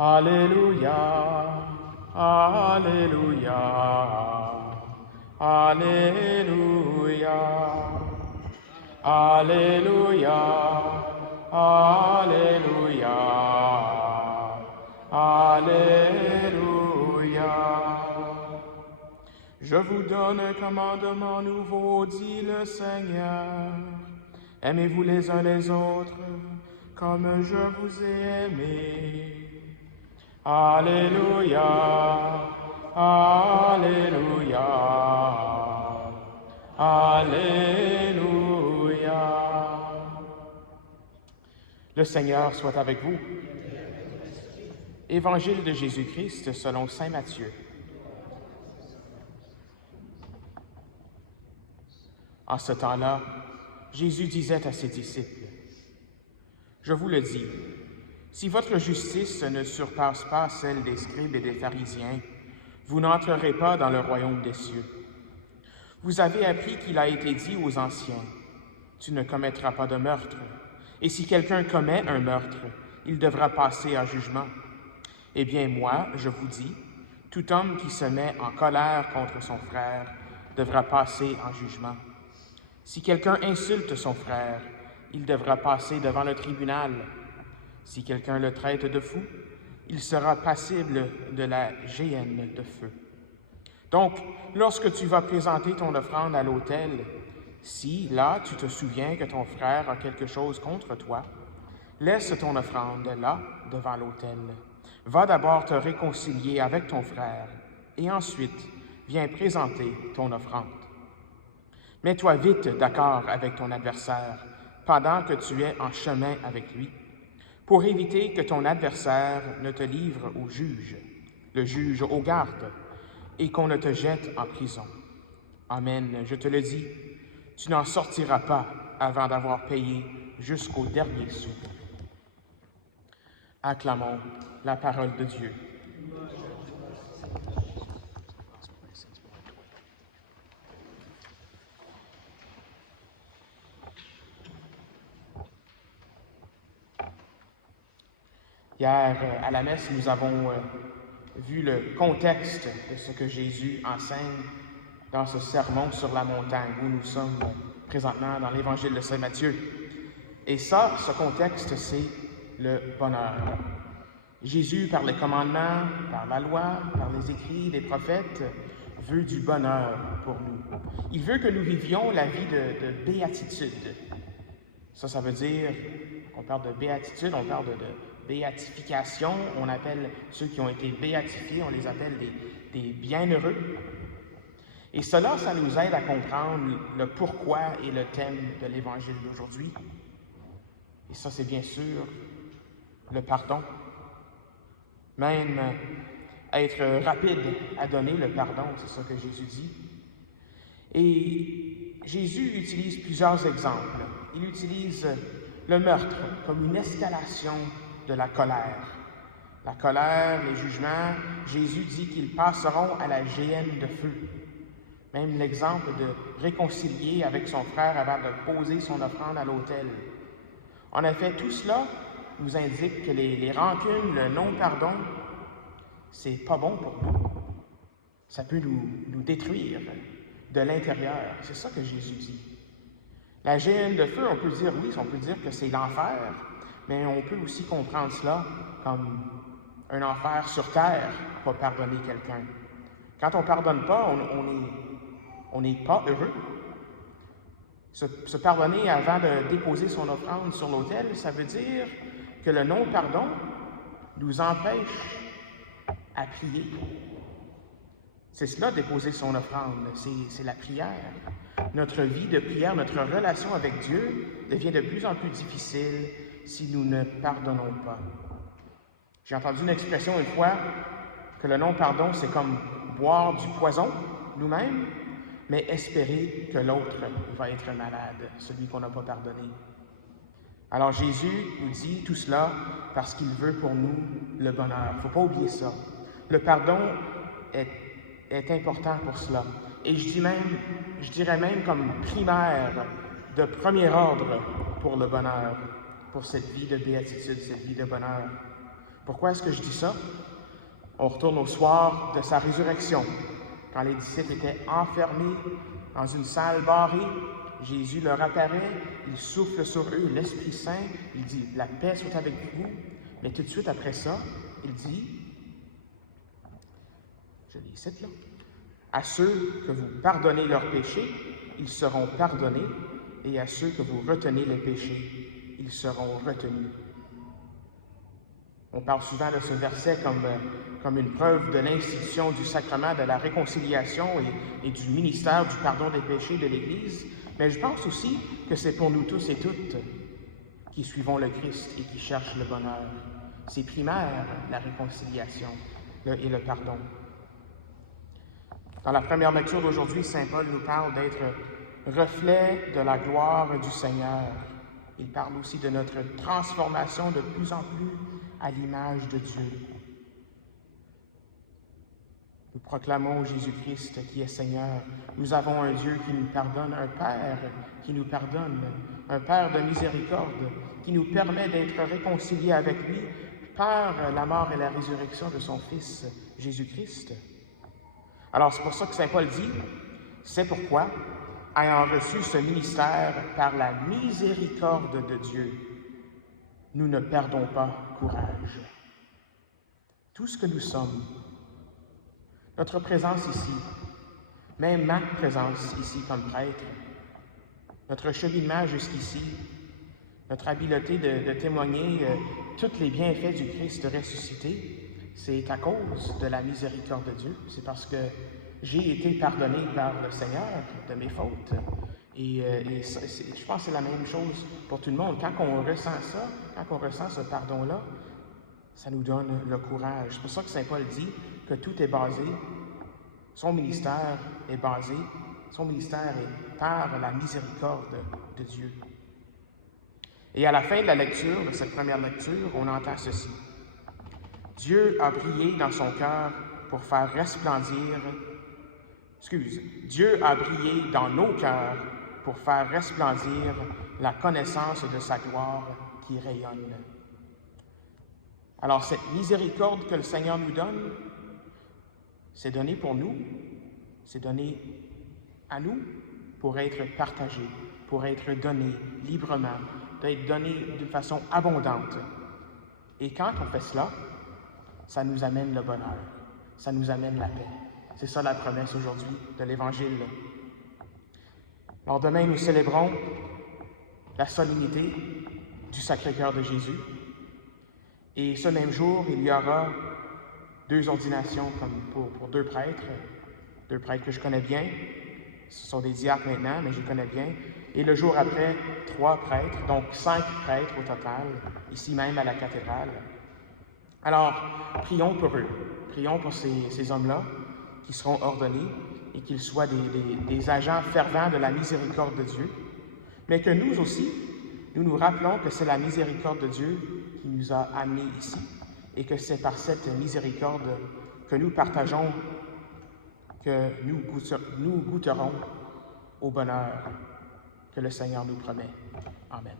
Alléluia, Alléluia, Alléluia, Alléluia, Alléluia, Alléluia. Je vous donne un commandement nouveau, dit le Seigneur. Aimez-vous les uns les autres, comme je vous ai aimés. Alléluia, Alléluia, Alléluia. Le Seigneur soit avec vous. Évangile de Jésus-Christ selon saint Matthieu. En ce temps-là, Jésus disait à ses disciples, « Je vous le dis, si votre justice ne surpasse pas celle des scribes et des pharisiens, vous n'entrerez pas dans le royaume des cieux. Vous avez appris qu'il a été dit aux anciens, « Tu ne commettras pas de meurtre, et si quelqu'un commet un meurtre, il devra passer en jugement. Eh bien, moi, je vous dis, tout homme qui se met en colère contre son frère devra passer en jugement. Si quelqu'un insulte son frère, il devra passer devant le tribunal. Si quelqu'un le traite de fou, il sera passible de la géhenne de feu. Donc, lorsque tu vas présenter ton offrande à l'autel, si, là, tu te souviens que ton frère a quelque chose contre toi, laisse ton offrande là, devant l'autel. Va d'abord te réconcilier avec ton frère, et ensuite, viens présenter ton offrande. Mets-toi vite d'accord avec ton adversaire pendant que tu es en chemin avec lui, pour éviter que ton adversaire ne te livre au juge, le juge aux gardes, et qu'on ne te jette en prison. Amen, je te le dis, tu n'en sortiras pas avant d'avoir payé jusqu'au dernier sou. » Acclamons la parole de Dieu. Hier, à la messe, nous avons vu le contexte de ce que Jésus enseigne dans ce sermon sur la montagne, où nous sommes présentement dans l'Évangile de saint Matthieu. Et ça, ce contexte, c'est le bonheur. Jésus, par les commandements, par la loi, par les écrits des prophètes, veut du bonheur pour nous. Il veut que nous vivions la vie de béatitude. Ça veut dire, on parle de béatitude, on parle de béatification, on appelle ceux qui ont été béatifiés, on les appelle des bienheureux. Et cela, ça nous aide à comprendre le pourquoi et le thème de l'Évangile d'aujourd'hui. Et ça, c'est bien sûr le pardon. Même être rapide à donner le pardon, c'est ça que Jésus dit. Et Jésus utilise plusieurs exemples. Il utilise le meurtre comme une escalation de la colère. La colère, les jugements, Jésus dit qu'ils passeront à la géhenne de feu. Même l'exemple de réconcilier avec son frère avant de poser son offrande à l'autel. En effet, tout cela nous indique que les rancunes, le non-pardon, c'est pas bon pour nous. Ça peut nous détruire de l'intérieur. C'est ça que Jésus dit. La géhenne de feu, on peut dire oui, on peut dire que c'est l'enfer, mais on peut aussi comprendre cela comme un enfer sur terre, pas pardonner quelqu'un. Quand on ne pardonne pas, on n'est pas heureux. Se pardonner avant de déposer son offrande sur l'autel, ça veut dire que le non-pardon nous empêche à prier. C'est cela, déposer son offrande, c'est la prière. Notre vie de prière, notre relation avec Dieu devient de plus en plus difficile si nous ne pardonnons pas. J'ai entendu une expression une fois que le non-pardon, c'est comme boire du poison nous-mêmes, mais espérer que l'autre va être malade, celui qu'on n'a pas pardonné. Alors Jésus nous dit tout cela parce qu'il veut pour nous le bonheur. Il ne faut pas oublier ça. Le pardon est important pour cela. Et je dirais même comme primaire, de premier ordre pour le bonheur, pour cette vie de béatitude, cette vie de bonheur. Pourquoi est-ce que je dis ça? On retourne au soir de sa résurrection, quand les disciples étaient enfermés dans une salle barrée. Jésus leur apparaît, il souffle sur eux l'Esprit Saint, il dit « La paix soit avec vous ». Mais tout de suite après ça, il dit, je les cite là, « À ceux que vous pardonnez leurs péchés, ils seront pardonnés, et à ceux que vous retenez les péchés, ils seront retenus. » On parle souvent de ce verset comme une preuve de l'institution du sacrement de la réconciliation et du ministère du pardon des péchés de l'Église, mais je pense aussi que c'est pour nous tous et toutes qui suivons le Christ et qui cherchent le bonheur. C'est primaire, la réconciliation et le pardon. Dans la première lecture d'aujourd'hui, saint Paul nous parle d'être reflet de la gloire du Seigneur. Il parle aussi de notre transformation de plus en plus à l'image de Dieu. Nous proclamons Jésus-Christ qui est Seigneur. Nous avons un Dieu qui nous pardonne, un Père qui nous pardonne, un Père de miséricorde qui nous permet d'être réconciliés avec lui par la mort et la résurrection de son Fils Jésus-Christ. Alors c'est pour ça que saint Paul dit, c'est pourquoi, ayant reçu ce ministère par la miséricorde de Dieu, nous ne perdons pas courage. Tout ce que nous sommes, notre présence ici, même ma présence ici comme prêtre, notre cheminement jusqu'ici, notre habileté de témoigner tous les bienfaits du Christ ressuscité, c'est à cause de la miséricorde de Dieu. C'est parce que j'ai été pardonné par le Seigneur de mes fautes. Et je pense que c'est la même chose pour tout le monde. Quand on ressent ça, quand on ressent ce pardon-là, ça nous donne le courage. C'est pour ça que saint Paul dit que tout est basé, son ministère est par la miséricorde de Dieu. Et à la fin de la lecture, de cette première lecture, on entend ceci. Dieu a brillé dans son cœur pour faire resplendir, Dieu a brillé dans nos cœurs pour faire resplendir la connaissance de sa gloire qui rayonne. Alors cette miséricorde que le Seigneur nous donne, c'est donné pour nous, c'est donné à nous pour être partagé, pour être donné librement, d'être donné d'une façon abondante. Et quand on fait cela, ça nous amène le bonheur, ça nous amène la paix. C'est ça la promesse aujourd'hui de l'Évangile. Alors demain, nous célébrons la solennité du Sacré-Cœur de Jésus. Et ce même jour, il y aura 2 ordinations comme pour 2 prêtres que je connais bien. Ce sont des diacres maintenant, mais je les connais bien. Et le jour après, 3 prêtres, donc 5 prêtres au total, ici même à la cathédrale. Alors, prions pour eux. Prions pour ces hommes-là qui seront ordonnés et qu'ils soient des agents fervents de la miséricorde de Dieu, mais que nous aussi, nous nous rappelons que c'est la miséricorde de Dieu qui nous a amenés ici et que c'est par cette miséricorde que nous partageons, que nous goûterons au bonheur que le Seigneur nous promet. Amen.